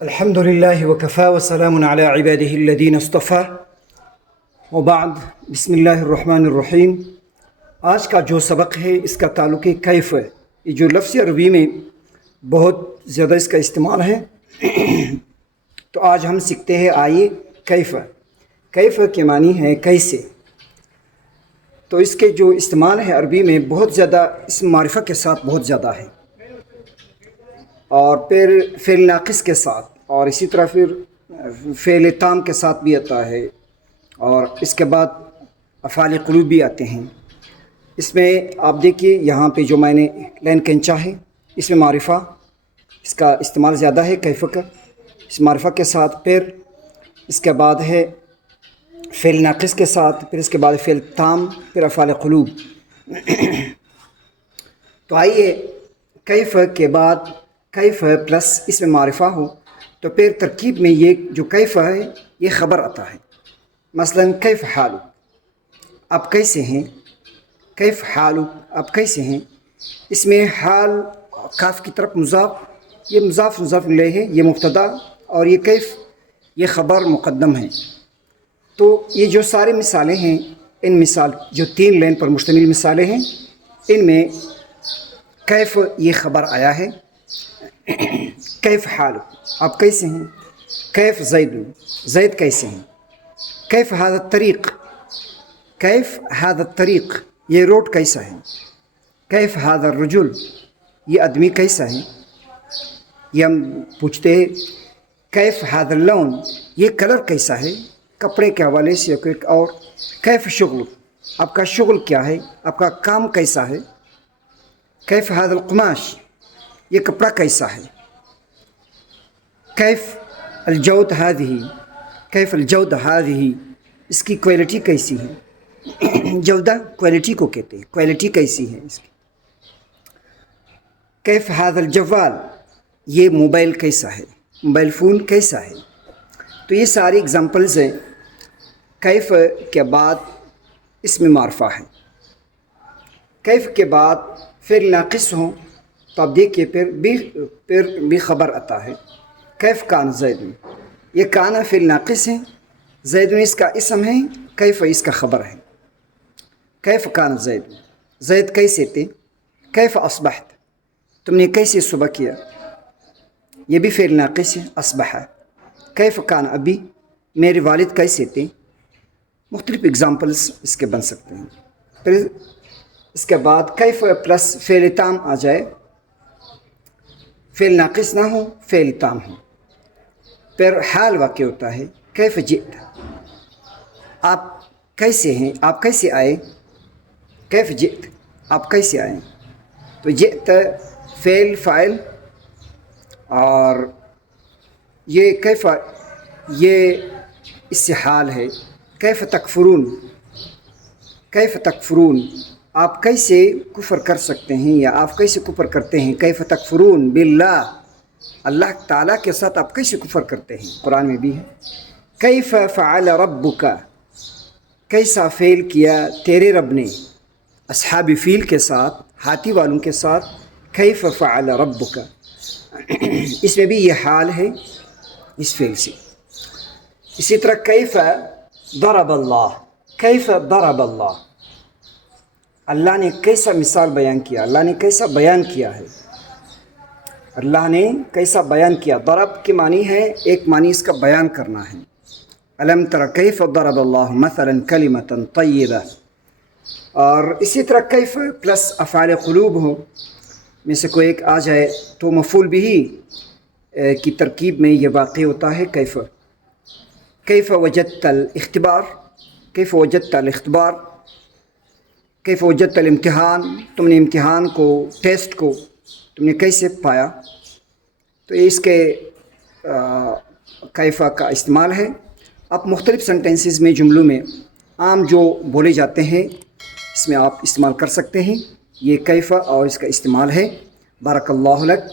الحمد لله وكفى وسلام على عباده الذين اصطفى وبعد بسم اللہ الرحمن الرحیم۔ آج کا جو سبق ہے اس کا تعلق کیف ہے۔ یہ جو لفظ عربی میں بہت زیادہ اس کا استعمال ہے تو آج ہم سیکھتے ہیں آئیے کیف۔ کیف کے معنی ہے کیسے، تو اس کے جو استعمال ہے عربی میں بہت زیادہ اسم معرفہ کے ساتھ بہت زیادہ ہے، اور پھر فعل ناقص کے ساتھ، اور اسی طرح پھر فعل تام کے ساتھ بھی آتا ہے، اور اس کے بعد افعال قلوب بھی آتے ہیں۔ اس میں آپ دیکھیے یہاں پہ جو میں نے لین کھینچا ہے اس میں معرفہ اس کا استعمال زیادہ ہے کیف کا، اس معرفہ کے ساتھ، پھر اس کے بعد ہے فعل ناقص کے ساتھ، پھر اس کے بعد فعل تام، پھر افعال قلوب۔ تو آئیے کیف کے بعد کیف پلس اس میں معرفہ ہو تو پھر ترکیب میں یہ جو کیف ہے یہ خبر آتا ہے۔ مثلا کیف حالک، آپ کیسے ہیں، کیف حالک آپ کیسے ہیں۔ اس میں حال کاف کی طرف مضاف، یہ مضاف الیہ ہے، یہ مبتدا، اور یہ کیف یہ خبر مقدم ہے۔ تو یہ جو ساری مثالیں ہیں، ان مثال جو 3 لین پر مشتمل مثالیں ہیں، ان میں کیف یہ خبر آیا ہے۔ کیف حالک آپ کیسے ہیں، کیف زید زید کیسے ہیں، کیف ھذا الطریق کیف ھذا الطریق یہ روڈ کیسا ہے، کیف ھذا الرجل یہ آدمی کیسا ہے۔ یہ ہم پوچھتے ہیں کیف ھذا اللون یہ کلر کیسا ہے، کپڑے کے حوالے سے، اور کیف شغل آپ کا شغل کیا ہے، آپ کا کام کیسا ہے۔ کیف ھذا القماش یہ کپڑا کیسا ہے۔ کیف الجود ھذہ کیف الجود ھذہ اس کی کوالٹی کیسی ہے۔ جودہ کوالٹی کو کہتے ہیں، کوالٹی کیسی ہے اس کی۔ کیف ھذا الجوال یہ موبائل کیسا ہے، موبائل فون کیسا ہے۔ تو یہ ساری اگزامپلز ہیں کیف کے بعد اس میں معرفہ ہے۔ کیف کے بعد فعل ناقص ہوں تو آپ دیکھیے پھر بھی خبر آتا ہے۔ کیف کان زید یہ کان فعل ناقص ہے، زید اس کا اسم ہے، کیف اس کا خبر ہے۔ کیف کان زید زید کیسے تھے۔ کیف اصبحت تم نے کیسے صبح کیا، یہ بھی فعل ناقص ہے، اصبح۔ کیف کان ابی میرے والد کیسے تھے۔ مختلف اگزامپلس اس کے بن سکتے ہیں۔ پھر اس کے بعد کیف پلس فعل تام آ جائے، فعل ناقص نہ ہو، فعل تام ہو، پھر حال واقع ہوتا ہے۔ کیف جئت آپ کیسے ہیں، آپ کیسے آئے۔ کیف جئت آپ کیسے آئے۔ تو جئت فعل فاعل، اور یہ کیف یہ اس سے حال ہے۔ کیف تکفرون کیف تکفرون آپ کیسے کفر کر سکتے ہیں، یا آپ کیسے کفر کرتے ہیں۔ کیف تکفرون باللہ اللہ تعالیٰ کے ساتھ آپ کیسے کفر کرتے ہیں، قرآن میں بھی ہے۔ کیف فعل ربک کیسا فعل کیا تیرے رب نے، اصحاب فیل کے ساتھ، ہاتھی والوں کے ساتھ۔ کیف فعل ربک اس میں بھی یہ حال ہے اس فعل سے۔ اسی طرح کیف ضرب اللہ کیف ضرب اللہ اللہ نے کیسا مثال بیان کیا، اللہ نے کیسا بیان کیا ہے، اللہ نے کیسا بیان کیا۔ ضرب کے معنی ہے، ایک معنی اس کا بیان کرنا ہے۔ الم تر کیف ضرب اللہ مثلا کلمۃ طیبہ، اور اسی طرح کیف پلس افعال قلوب ہو میں سے کوئی ایک آ جائے تو مفعول بھی کی ترکیب میں یہ واقع ہوتا ہے کیف۔ کیف وجدت الاختبار کیف وجدت الاختبار کیف وجدت الامتحان تم نے امتحان کو، ٹیسٹ کو تم نے کیسے پایا۔ تو اس کے کیفہ کا استعمال ہے۔ اب مختلف سینٹنسز میں، جملوں میں عام جو بولے جاتے ہیں اس میں آپ استعمال کر سکتے ہیں یہ کیفہ، اور اس کا استعمال ہے۔ بارک اللہ لک۔